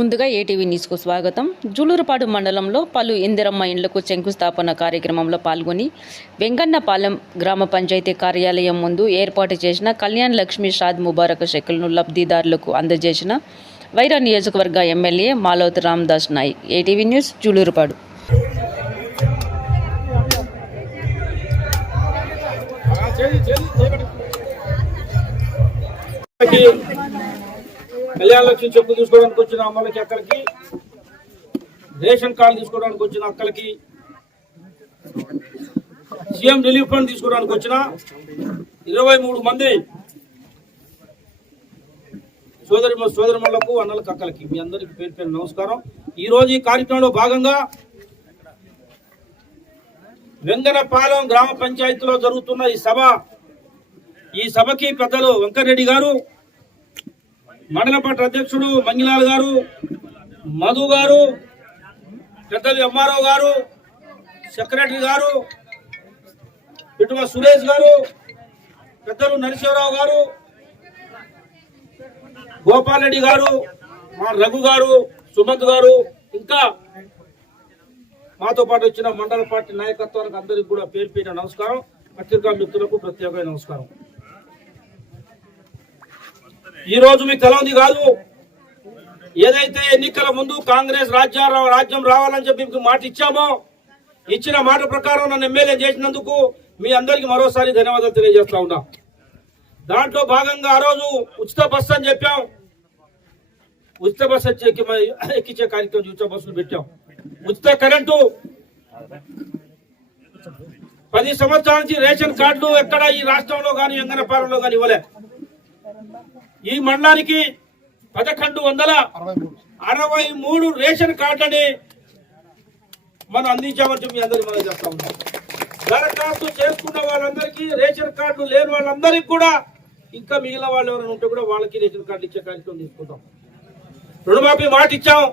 ముందుగా ఏటీవీ న్యూస్కు స్వాగతం. జూలూరుపాడు మండలంలో పలు ఇందిరమ్మ ఇండ్లకు శంకుస్థాపన కార్యక్రమంలో పాల్గొని వెంగన్నపాలెం గ్రామ పంచాయతీ కార్యాలయం ముందు ఏర్పాటు చేసిన కళ్యాణ్ లక్ష్మీ షాద్ ముబారక్ చెక్కులను లబ్ధిదారులకు అందజేసిన వైరా నియోజకవర్గ MLA Maloth Ramdas Naik. ATV news, Julurupadu. Kalyana Lakshmi చెక్కు తీసుకోవడానికి వచ్చిన అమ్మలకి, అక్కలకి, రేషన్ కార్డు తీసుకోవడానికి వచ్చిన అక్కలకి, సీఎం రిలీఫ్ ఫండ్ తీసుకోవడానికి వచ్చిన 23 మంది సోదరులకు, అన్నలకు, అక్కలకి మీ అందరికి పేరు పేరు నమస్కారం. ఈ రోజు ఈ కార్యక్రమంలో భాగంగా వెంగనపాలెం గ్రామ పంచాయతీలో జరుగుతున్న ఈ సభకి పెద్దలు వెంకటరెడ్డి గారు, మండల పార్టీ అధ్యక్షుడు మంగిలాల్ గారు, మధు గారు, పెద్దలు ఎంఆర్ఓ గారు, సెక్రటరీ గారు, ఇటువ సురేష్ గారు, పెద్దలు నరసింహరావు గారు, గోపాల్ రెడ్డి గారు, మా రఘు గారు, సుమంత్ గారు, ఇంకా మాతో పాటు వచ్చిన మండల పార్టీ నాయకత్వానికి అందరికి కూడా పేరు పేరు నమస్కారం. పత్రికా మిత్రులకు ప్రత్యేకమైన నమస్కారం. ఈ రోజు మీకు తెలవది కాదు, ఏదైతే ఎన్నికల ముందు కాంగ్రెస్ రాజ్యం రావాలని చెప్పి మీకు మాట ఇచ్చామో, ఇచ్చిన మాట ప్రకారం నన్ను ఎమ్మెల్యే చేసినందుకు మీ అందరికి మరోసారి ధన్యవాదాలు తెలియజేస్తా ఉన్నా. దాంట్లో భాగంగా ఆ రోజు ఉచిత బస్సు అని చెప్పాం. ఉచిత బస్సు ఎక్కించే కార్యక్రమం, ఉచిత బస్సులు పెట్టాం. ఉచిత కరెంటు, 10 సంవత్సరాల నుంచి రేషన్ కార్డులు ఎక్కడ ఈ రాష్ట్రంలో కానీ వెంగనపాలెంలో కానీ ఇవ్వలే. ఈ మండలానికి 1163 రేషన్ కార్డులని మనం అందించామని చెప్పి మీ అందరికీ మనం చేస్తా ఉన్నాం. దరఖాస్తు చేసుకున్న వాళ్ళందరికీ, రేషన్ కార్డు లేని వాళ్ళందరికీ కూడా, ఇంకా మిగిలిన వాళ్ళు ఎవరైనా ఉంటే కూడా వాళ్ళకి రేషన్ కార్డు ఇచ్చే కార్యక్రమం తీసుకుంటాం. రుణమాఫీ మాట ఇచ్చాం,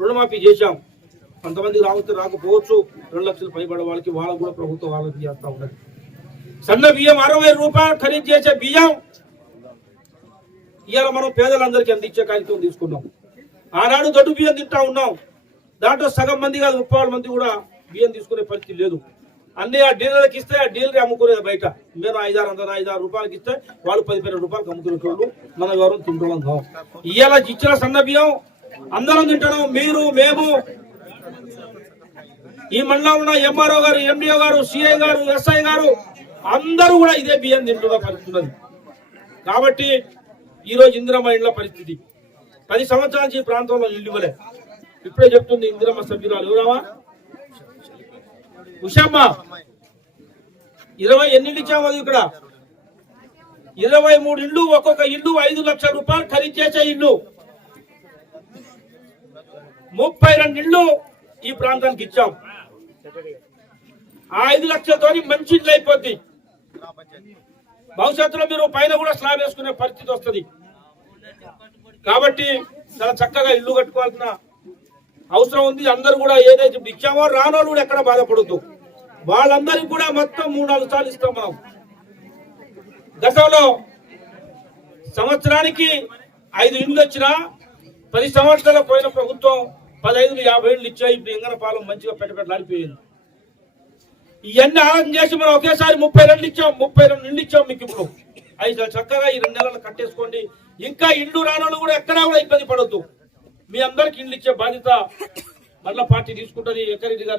రుణమాఫీ చేశాం. కొంతమంది రాకపోవచ్చు, 2 లక్షలు పైబడే వాళ్ళకి కూడా ప్రభుత్వం వాళ్ళకి చేస్తా ఉన్నది. సన్న బియ్యం 60 రూపాయలు ఖరీదు చేసే బియ్యం ఇవాళ మనం పేదలందరికీ అందించే కార్యక్రమం తీసుకున్నాం. ఆనాడు దొడ్డు బియ్యం తింటా ఉన్నాం. దాంట్లో సగం మంది కాదు, 30 మంది కూడా బియ్యం తీసుకునే పరిస్థితి లేదు. అన్ని ఆ డీలర్లకు ఇస్తే ఆ డీలర్ అమ్ముకునేది బయట. మేము 5-6 రూపాయలకి ఇస్తే వాళ్ళు 10-12 రూపాయలకు అమ్ముకునేటోళ్ళు, మన ఎవరు తింటున్నాం కావు. ఇవాళ ఇచ్చిన సన్న బియ్యం అందరం తింటున్నాం. మీరు, మేము, ఈ మండలంలో ఉన్న ఎంఆర్ఓ గారు, ఎండిఓ గారు, సిఐ గారు, ఎస్ఐ గారు అందరూ కూడా ఇదే బియ్యం తింటున్న పరిస్థితి ఉన్నది. కాబట్టి ఈ రోజు ఇందిరమ్మ ఇండ్ల పరిస్థితి, 10 సంవత్సరాల నుంచి ఈ ప్రాంతంలో ఇల్లు ఇవ్వలే. ఇప్పుడే చెప్తుంది ఇందిరమ్మ సభ్యురాలు ఎవరావా, ఉషమ్మ, 20 ఎన్ని ఇల్లు ఇచ్చాము. ఇక్కడ 23 ఇల్లు, ఒక్కొక్క ఇల్లు 5 లక్షల రూపాయలు ఖరీదు చేసే ఇల్లు, 32 ఇల్లు ఈ ప్రాంతానికి ఇచ్చాం. ఆ 5 లక్షలతో మంచి ఇల్లు అయిపోద్ది. భవిష్యత్తులో మీరు పైన కూడా స్లాబ్ వేసుకునే పరిస్థితి వస్తుంది. కాబట్టి చాలా చక్కగా ఇల్లు కట్టుకోవాల్సిన అవసరం ఉంది. అందరూ కూడా ఏదైతే ఇచ్చామో రానోళ్ళు కూడా ఎక్కడ బాధపడద్దు. వాళ్ళందరికీ కూడా మొత్తం 3-4 సార్లు ఇస్తాం. మనం గతంలో సంవత్సరానికి 5 ఇండ్లు వచ్చినా 10 సంవత్సరాలు పోయిన ప్రభుత్వం 15-50 ఇండ్లు ఇచ్చాయి. ఇప్పుడు వెంగనపాలెం మంచిగా పెట్టబెట్టలాడిపోయింది. ఇవన్నీ ఆలోచన చేసి మనం ఒకేసారి 32 ఇచ్చాం, 32 ఇండ్లు ఇచ్చాం. మీకు ఇప్పుడు 5 చక్కగా ఈ 2 నెలలు కట్టేసుకోండి. ఇంకా ఇండ్లు రానోళ్ళు కూడా ఎక్కడా కూడా ఇబ్బంది పడొద్దు. మీ అందరికి ఇండ్లు ఇచ్చే బాధ్యత మండల పార్టీ తీసుకుంటుంది. వెంకరెడ్డి గారు